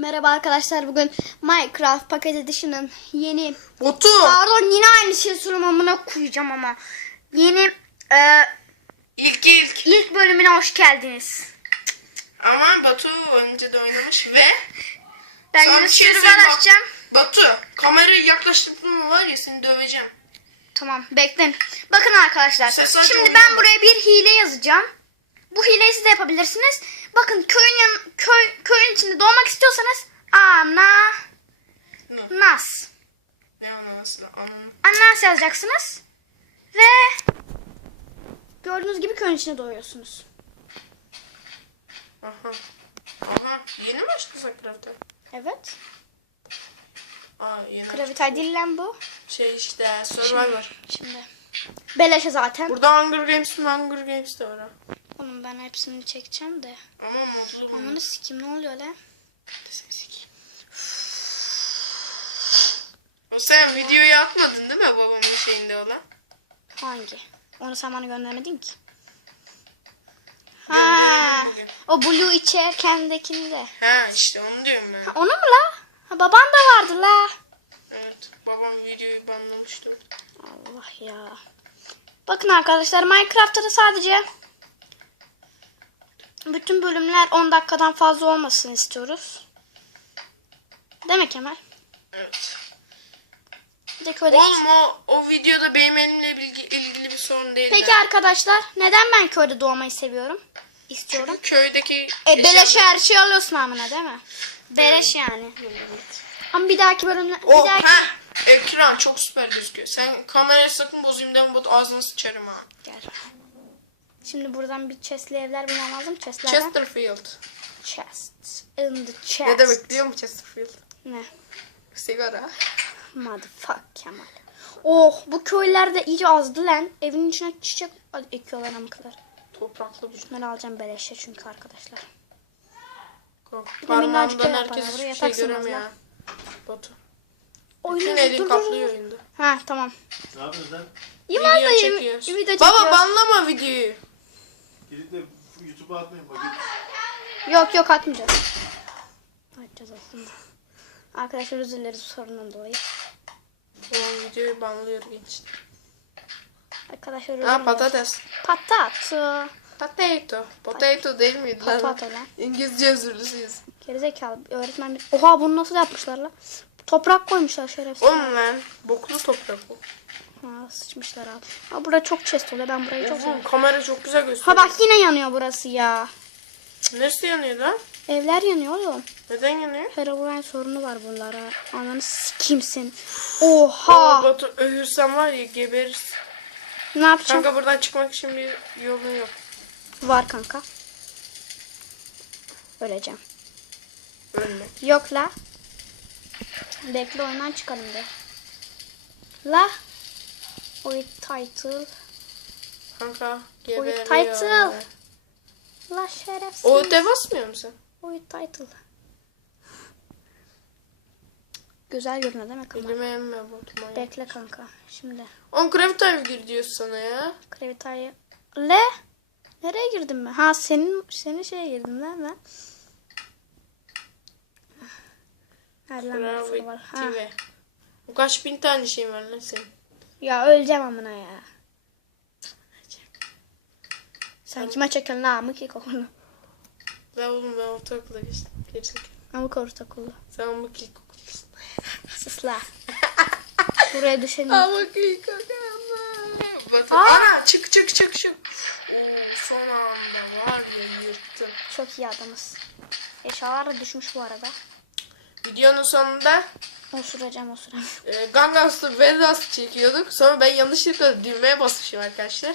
Merhaba arkadaşlar bugün Minecraft Paket Edition'ın yeni Botu. Pardon yine aynı şey sorum amına koyacağım ama Yeni e, İlk ilk. ilk bölümüne hoş geldiniz Ama Batu önce de oynamış ve Ben yine şey bak. açacağım Batu kamerayı yaklaştırdın mı var ya seni döveceğim. Tamam bekleyin Bakın arkadaşlar Ses şimdi ben buraya bir hile yazacağım Bu hileyi siz de yapabilirsiniz Bakın köyün yan, köy, köyün içinde doğmak istiyorsanız Ana? Nas Ne anlaması lan? Anam. Ananas yazacaksınız. Ve gördüğünüz gibi köyün içine doğuyorsunuz. Aha. Aha. Yeni mi açtın sen Craft'ı? Evet. Aa yeni. değil lan bu. Şey işte Survivor. Şimdi. Beleşe zaten. Burada Hunger Games Hunger Games de var ha. Ben hepsini çekeceğim de. Ama mutlu mu? Ananı sikim ne oluyor lan? Seni sikeyim. O sen videoyu atmadın değil mi babamın şeyinde olan? Hangi? Onu sen bana göndermedin ki. Ha, o blue içerikendekinde. Ha işte onu diyorum ben. Ha, onu mu la? Ha, baban da vardı la. Evet babam videoyu banlamıştı. Allah ya. Bakın arkadaşlar Minecraft'ta da sadece bütün bölümler 10 dakikadan fazla olmasını istiyoruz. Değil mi Kemal? Evet. Bir de köydeki... Oğlum o, o videoda benim elimle ilgili, ilgili bir sorun değil. Peki arkadaşlar neden ben köyde doğmayı seviyorum? İstiyorum. Köydeki... E beleş her şey alıyorsun amına değil mi? Beleş yani. Ama bir dahaki bölümler... Oh, bir dahaki... ha, ekran çok süper gözüküyor. Sen kamerayı sakın bozayım deme bot ağzını sıçarım ha. Gel. Şimdi buradan bir chestli evler bulmam lazım. Chestlerden. Chesterfield. Chest. In the chest. Ne demek biliyor musun Chesterfield? Ne? Sigara. Motherfuck Kemal. Oh bu köylerde iyice azdı lan. Evin içine çiçek ekiyorlar amıklar. Topraklı bir Bunları alacağım beleşe çünkü arkadaşlar. Parmağımdan herkes buraya hiçbir şey göremiyor. Batu. Oyunu Bütün elin dur, dur, kaplıyor dur. oyunda. Ha tamam. Ne yapıyorsun lan? Video da video çekiyoruz. Baba banlama videoyu. Gidip de YouTube'a atmayın bak. Yok yok atmayacağız. Atacağız aslında. Arkadaşlar özür dileriz bu sorundan dolayı. O videoyu banlıyor genç. Arkadaşlar özür Ha dileriz. patates. Patat. Potato. Potato değil miydi lan? Potato lan. İngilizce özürlüsüyüz. Gerizekalı öğretmen bir... Oha bunu nasıl yapmışlar la? Toprak koymuşlar şerefsiz. Oğlum lan boklu toprak bu. Ha sıçmışlar abi. Ha burada çok chest oluyor. Ben burayı çok seviyorum. kamera çok güzel Ha gösteriyor. bak yine yanıyor burası ya. Neresi yanıyor lan? Evler yanıyor oğlum. Neden yanıyor? Herobrine sorunu var bunlara. Ananı. Aa. Oha. Batu ölürsen var ya geberirsin. Ne yapacağım? Kanka buradan çıkmak için bir yolun yok. Var kanka. Öleceğim. Ölme. Yok la. Bekle oyundan çıkalım de. La. Oy title. Kanka geberiyor. title. La şerefsiz. O de basmıyor musun? Oy title. Güzel görünüyor değil mi kamera? Elime emme Batu manyak. Bekle kanka. Şimdi. On Gravitime gir diyor sana ya. Krevitayı. Le. Nereye girdim ben? Ha senin senin şeye girdim lan ben. Her lan bir var. Ha. Gravitime. Bu kaç bin tane şey var lan senin? Ya öleceğim amına ya. Sen kime çekiyorsun lan amık ilk okulda? Ben oğlum ben ortaokula geçtim. Gerizekalı. Amık orta okulda. Sen amık ilkokuldasın. Sus la. Buraya düşelim. Amık ilkokulda. Batu. Aa! Ana çık çık çık çık. Oo son anda var ya yırttım. Çok iyi adamız. Eşyalar da düşmüş bu arada. Videonun sonunda Osuracağım osuracağım. e, Gangnam Style Vedas çekiyorduk. Sonra ben yanlışlıkla düğmeye basmışım arkadaşlar.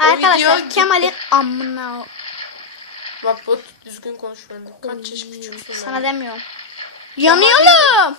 O Arkadaşlar video. Kemal'in amına Bak bot düzgün konuş bende. Kaç yaş küçüksün sana ben. demiyorum. Yanıyorum.